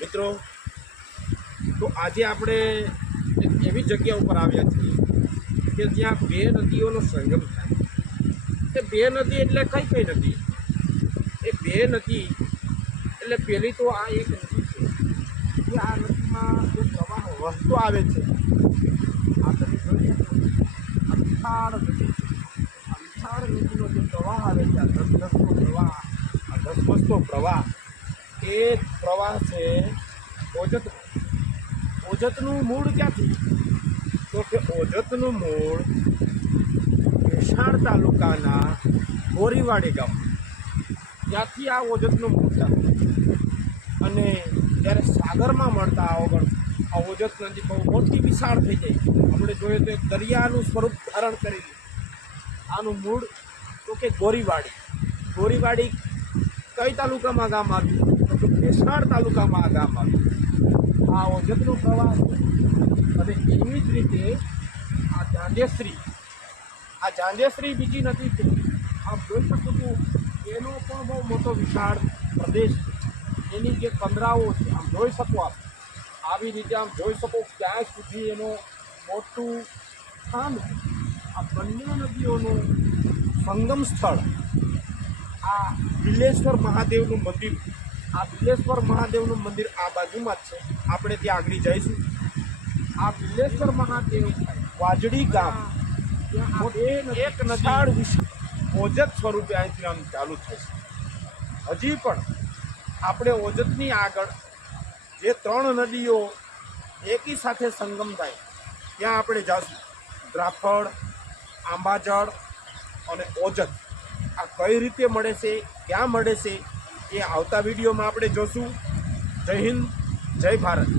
મિત્રો, તો આજે આપણે એક એવી જગ્યા ઉપર આવ્યા છીએ કે જ્યાં બે નદીઓનો સંગમ થાય. એ બે નદી એટલે કઈ કઈ નદી? એ બે નદી એટલે પહેલી તો આ એક નદી છે કે આ નદીમાં જે પ્રવાહ વહેતો આવે છે. આ તમે જોઈએ તો આ વિશાળ નદી છે. આ વિશાળ નદીનો જે પ્રવાહ આવે છે, આ ધસમસતો પ્રવાહ, આ ધસમસતો પ્રવાહ, એ પ્રવાહ છે ઓજત. ઓજતનું મૂળ ક્યાંથી? તો કે ઓજતનું મૂળ ભેસાણ તાલુકાના ગોરીવાડી ગામ, ત્યાંથી આ ઓજતનું મૂળ ચાલુ. અને જ્યારે સાગરમાં મળતા આ ઓજત નદી બહુ મોટી વિશાળ થઈ જાય. આપણે જોઈએ તો એક દરિયાનું સ્વરૂપ ધારણ કરી લે. આનું મૂળ તો કે ગોરીવાડી. ગોરીવાડી કઈ તાલુકામાં ગામ આવ્યું? તો કે ભેસાણ તાલુકામાં આ ગામ આવ્યું. આ ઓજતનો પ્રવાહ છે. અને એવી જ રીતે આ જાંજેશ્રી બીજી નદી છે. આમ જોઈ શકો છો એનો પણ બહુ મોટો વિશાળ પ્રદેશ છે. એની જે કંદરાઓ છે આમ જોઈ શકો, આપ આવી રીતે આમ જોઈ શકો ક્યાં સુધી એનો મોટું સ્થાન છે. આ બંને નદીઓનું સંગમ સ્થળ આ બિલેશ્વર મહાદેવનું મંદિર. આ બિલેશ્વર મહાદેવનું મંદિર આ બાજુમાં જ છે. આપણે ત્યાં આગળ જઈશું. આ બિલેશ્વર મહાદેવ વાજડી ગામ એક નદી ઓજત સ્વરૂપે અહીંથી આમ ચાલુ થશે. હજી પણ આપણે ઓજતની આગળ જે ત્રણ નદીઓ એકી સાથે સંગમ થાય ત્યાં આપણે જઈશું. દ્રાફળ, આંબાજળ અને ઓજત આ કઈ રીતે મળે છે, ક્યાં મળે છે, એ આવતા વિડીયોમાં આપણે જોશું. જય હિન્દ, જય ભારત.